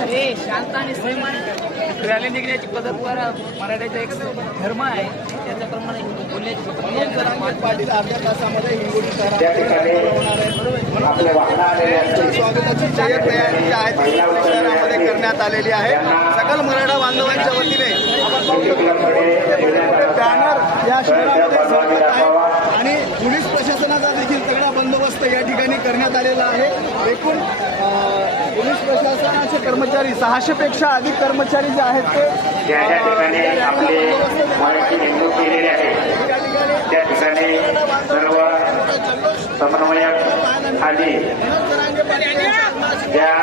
हे शांत आणि संयमान रॅली निघण्याची पद्धत मराठ्याचा एक धर्म आहे त्याच्याप्रमाणे बोलण्याची पाटील अर्ध्या तासामध्ये हिंगोली त्या ठिकाणी आपले वाहन आलेले असतील स्वागताची जय्यत तयारी जी आहे ती शहरामध्ये करण्यात आलेली आहे. सकल मराठा बांधवांच्या वतीने आपण बॅनर या शहरामध्ये झळकत आहे आणि पोलीस प्रशासनाचा देखील सगळा बंदोबस्त या ठिकाणी करण्यात आलेला आहे. एकूण पोलीस प्रशासनाचे कर्मचारी सहाशे पेक्षा अधिक कर्मचारी जे आहेत ते ज्या ज्या ठिकाणी आपली मराठी नेमणूक केलेली आहे या ठिकाणी त्या ठिकाणी सर्व समन्वयक ज्या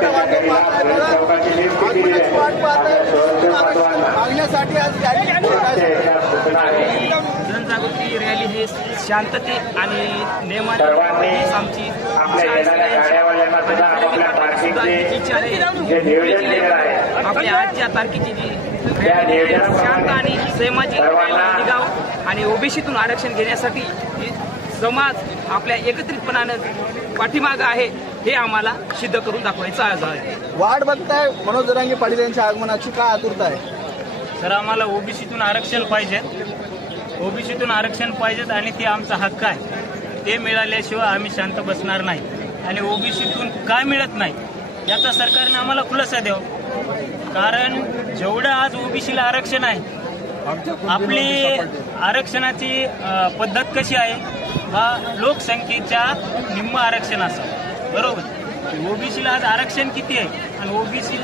चौकाची नियुक्ती केलेली आहे आपल्या स्वयंसेवक बांधवांना मागण्यासाठी आज रॅली पोलिसांच्या एका सूचना आहे जनजागृती रॅली हे शांतते आणि नियमाने हीच आमची आपल्या आजच्या तारखेची जी शांत आणि संयमाची निघाव आणि ओबीसीतून आरक्षण घेण्यासाठी ही समाज आपल्या एकत्रितपणानं पाठीमागं आहे हे आम्हाला सिद्ध करून दाखवायचं आज आहे. वाट बघताय मनोज जरांगे पाटील यांच्या आगमनाची काय आतुरता आहे? तर आम्हाला ओबीसीतून आरक्षण पाहिजे. ओबीसीतून आरक्षण पाहिजेत आणि ते आमचा हक्क आहे. ते मिळाल्याशिवाय आम्ही शांत बसणार नाही. आणि ओबीसीतून का मिळत नाही याचा सरकारने आम्हाला खुलासा द्यावा. कारण जेवढं आज ओबीसीला आरक्षण आहे आपली आरक्षणाची पद्धत कशी आहे बा लोकसंख्येच्या निम्म आरक्षण असावं बरोबर? ओबीसीला आज आरक्षण किती आहे? आणि ओबीसी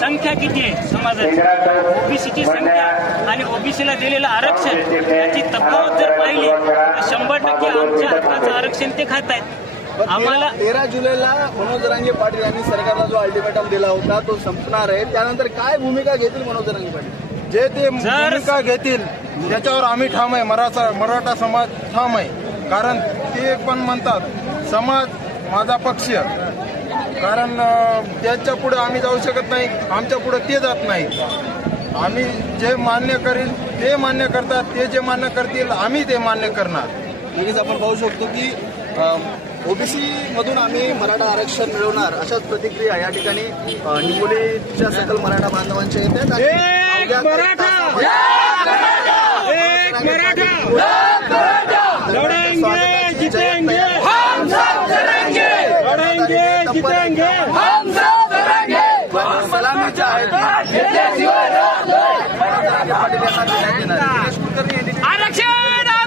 संख्या किती आहे समाजाची? ओबीसीची संख्या आणि ओबीसीला दिलेलं आरक्षण याची तफावत जर पाहिली तर शंभर टक्के आमच्या हक्काचं आरक्षण ते खात आहेत आम्हाला तेरा जुलैला मनोज जरांगे पाटील यांनी सरकारला जो अल्टिमेटम दिला होता तो संपणार आहे. त्यानंतर काय भूमिका घेतील मनोज जरांगे पाटील? जे ते भूमिका घेतील त्याच्यावर आम्ही ठाम आहे. मराठा मराठा समाज ठाम आहे. कारण ते पण म्हणतात समाज माझा पक्ष कारण त्यांच्या पुढे आम्ही जाऊ शकत नाही आमच्या पुढे ते जात नाही. आम्ही जे मान्य करील ते मान्य करतात ते जे मान्य करतील आम्ही ते मान्य करणार. नक्कीच आपण पाहू शकतो की ओबीसी मधून आम्ही मराठा आरक्षण मिळवणार अशाच प्रतिक्रिया या ठिकाणी हिंगोलीच्या सकल मराठा बांधवांच्या येतात जितेंगे हम साथ रहेंगे सलामी आरक्षण!